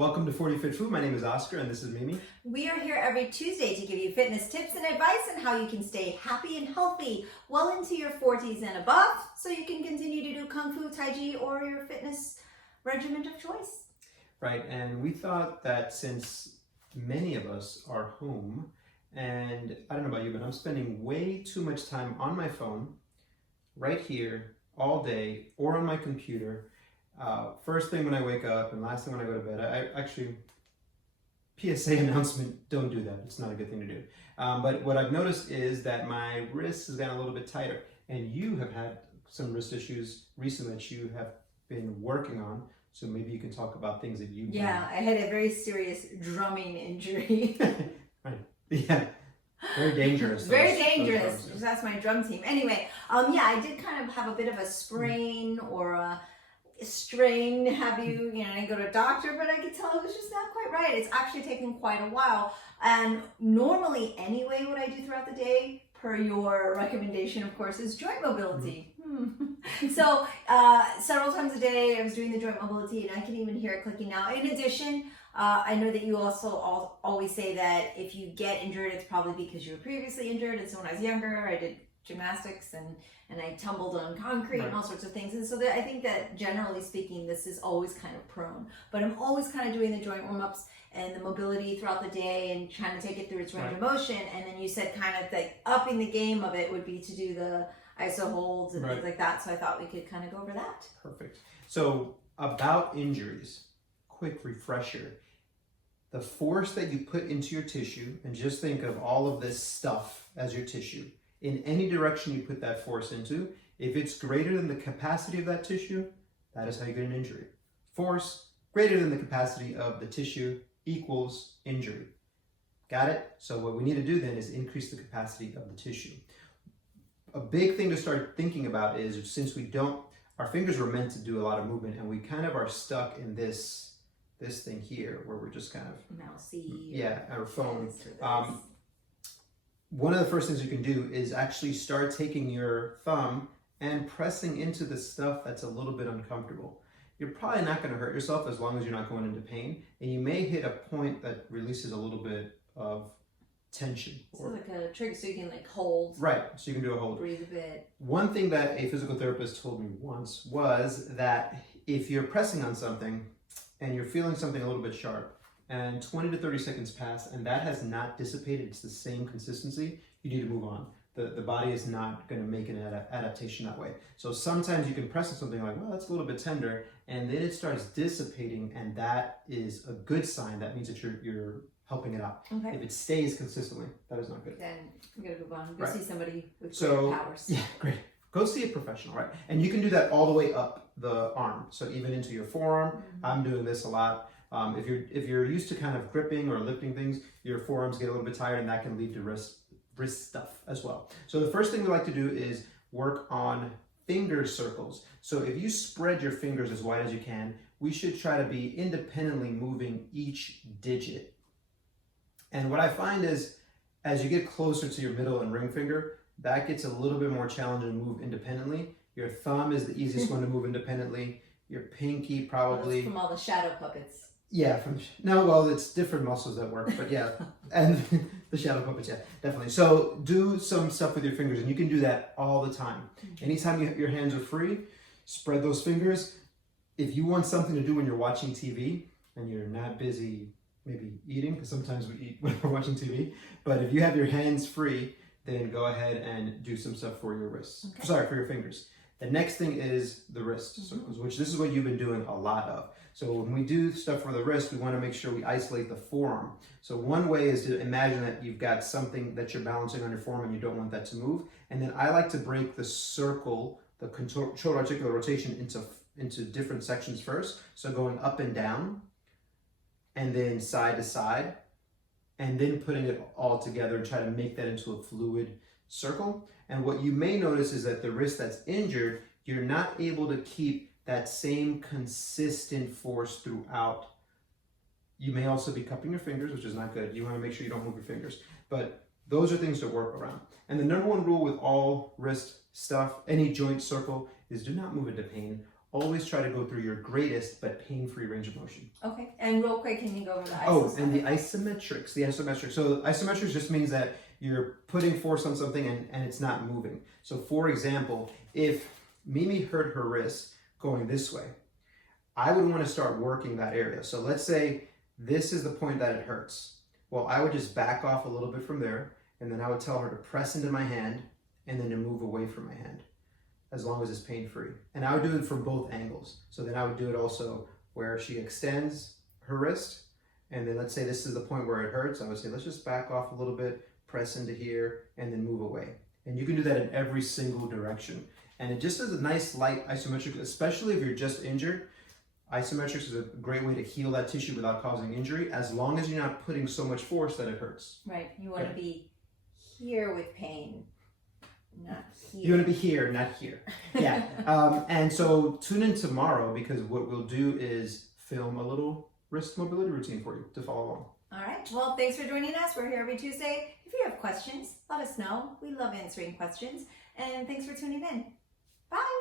Welcome to 40 Fit Food. My name is Oscar and this is Mimi. We are here every Tuesday to give you fitness tips and advice on how you can stay happy and healthy well into your 40s and above so you can continue to do Kung Fu, Tai Chi, or your fitness regimen of choice. Right, and we thought that since many of us are home, and I don't know about you, but I'm spending way too much time on my phone, right here, all day, or on my computer. First thing when I wake up and last thing when I go to bed. I actually, PSA announcement, don't do that. It's not a good thing to do. But what I've noticed is that my wrist has gotten a little bit tighter, and you have had some wrist issues recently that you have been working on. So maybe you can talk about things that you've done. I had a very serious drumming injury. Right. Yeah. Very dangerous. Very dangerous. Just ask my drum team. Anyway, I did kind of have a bit of a sprain or a strain, I didn't go to a doctor, but I could tell it was just not quite right. It's actually taken quite a while. And normally anyway, what I do throughout the day, per your recommendation, of course, is joint mobility. So several times a day, I was doing the joint mobility, and I can even hear it clicking now. In addition, I know that you also always say that if you get injured, it's probably because you were previously injured. And so when I was younger, I did gymnastics and I tumbled on concrete and all sorts of things. And so I think that generally speaking, this is always kind of prone. But I'm always kind of doing the joint warm-ups and the mobility throughout the day and trying to take it through its range of motion. And then you said kind of like upping the game of it would be to do the iso holds and things like that. So I thought we could kind of go over that. Perfect. So about injuries, quick refresher. The force that you put into your tissue, and just think of all of this stuff as your tissue. In any direction you put that force into, if it's greater than the capacity of that tissue, that is how you get an injury. Force greater than the capacity of the tissue equals injury. Got it? So what we need to do then is increase the capacity of the tissue. A big thing to start thinking about is, since our fingers were meant to do a lot of movement, and we kind of are stuck in this thing here where we're just kind of mousy. Our phone. One of the first things you can do is actually start taking your thumb and pressing into the stuff that's a little bit uncomfortable. You're probably not going to hurt yourself as long as you're not going into pain, and you may hit a point that releases a little bit of tension. So like a trigger, so you can like hold. Right, so you can do a hold. Breathe a bit. One thing that a physical therapist told me once was that if you're pressing on something and you're feeling something a little bit sharp, and 20 to 30 seconds pass, and that has not dissipated, it's the same consistency, you need to move on. The body is not going to make an adaptation that way. So sometimes you can press on something like, well, that's a little bit tender, and then it starts dissipating, and that is a good sign. That means that you're helping it out. Okay. If it stays consistently, that is not good. Then we got to move on. Go see somebody with greater powers. Yeah, great. Go see a professional, right? And you can do that all the way up the arm. So even into your forearm. I'm doing this a lot. If you're used to kind of gripping or lifting things, your forearms get a little bit tired, and that can lead to wrist stuff as well. So the first thing we like to do is work on finger circles. So if you spread your fingers as wide as you can, we should try to be independently moving each digit. And what I find is, as you get closer to your middle and ring finger, that gets a little bit more challenging to move independently. Your thumb is the easiest one to move independently. Your pinky probably. From all the shadow puppets. Yeah, it's different muscles that work, but yeah, and the shadow puppets, yeah, definitely. So do some stuff with your fingers, and you can do that all the time. Anytime your hands are free, spread those fingers. If you want something to do when you're watching TV and you're not busy maybe eating, because sometimes we eat when we're watching TV, but if you have your hands free, then go ahead and do some stuff for your wrists. Okay. Sorry, for your fingers. The next thing is the wrist circles, which this is what you've been doing a lot of. So when we do stuff for the wrist, we want to make sure we isolate the forearm. So one way is to imagine that you've got something that you're balancing on your forearm and you don't want that to move. And then I like to break the circle, the controlled articular rotation, into different sections first. So going up and down, and then side to side, and then putting it all together and try to make that into a fluid circle. And what you may notice is that the wrist that's injured, you're not able to keep that same consistent force throughout. You may also be cupping your fingers, which is not good. You want to make sure you don't move your fingers. But those are things to work around. And the number one rule with all wrist stuff, any joint circle, is do not move into pain. always try to go through your greatest but pain-free range of motion. Okay. And real quick, can you go over the And the isometrics. The isometrics. So isometrics just means that you're putting force on something and it's not moving. So for example, if Mimi hurt her wrist going this way, I would want to start working that area. So let's say this is the point that it hurts. Well, I would just back off a little bit from there, and then I would tell her to press into my hand and then to move away from my hand, as long as it's pain-free. And I would do it from both angles. So then I would do it also where she extends her wrist, and then let's say this is the point where it hurts. I would say, let's just back off a little bit, press into here, and then move away. And you can do that in every single direction. And it just is a nice light isometric, especially if you're just injured. Isometrics is a great way to heal that tissue without causing injury, as long as you're not putting so much force that it hurts. Right. You want to be here with pain, not here. You want to be here, not here. Yeah. And so tune in tomorrow, because what we'll do is film a little wrist mobility routine for you to follow along. All right. Well, thanks for joining us. We're here every Tuesday. If you have questions, let us know. We love answering questions. And thanks for tuning in. Bye.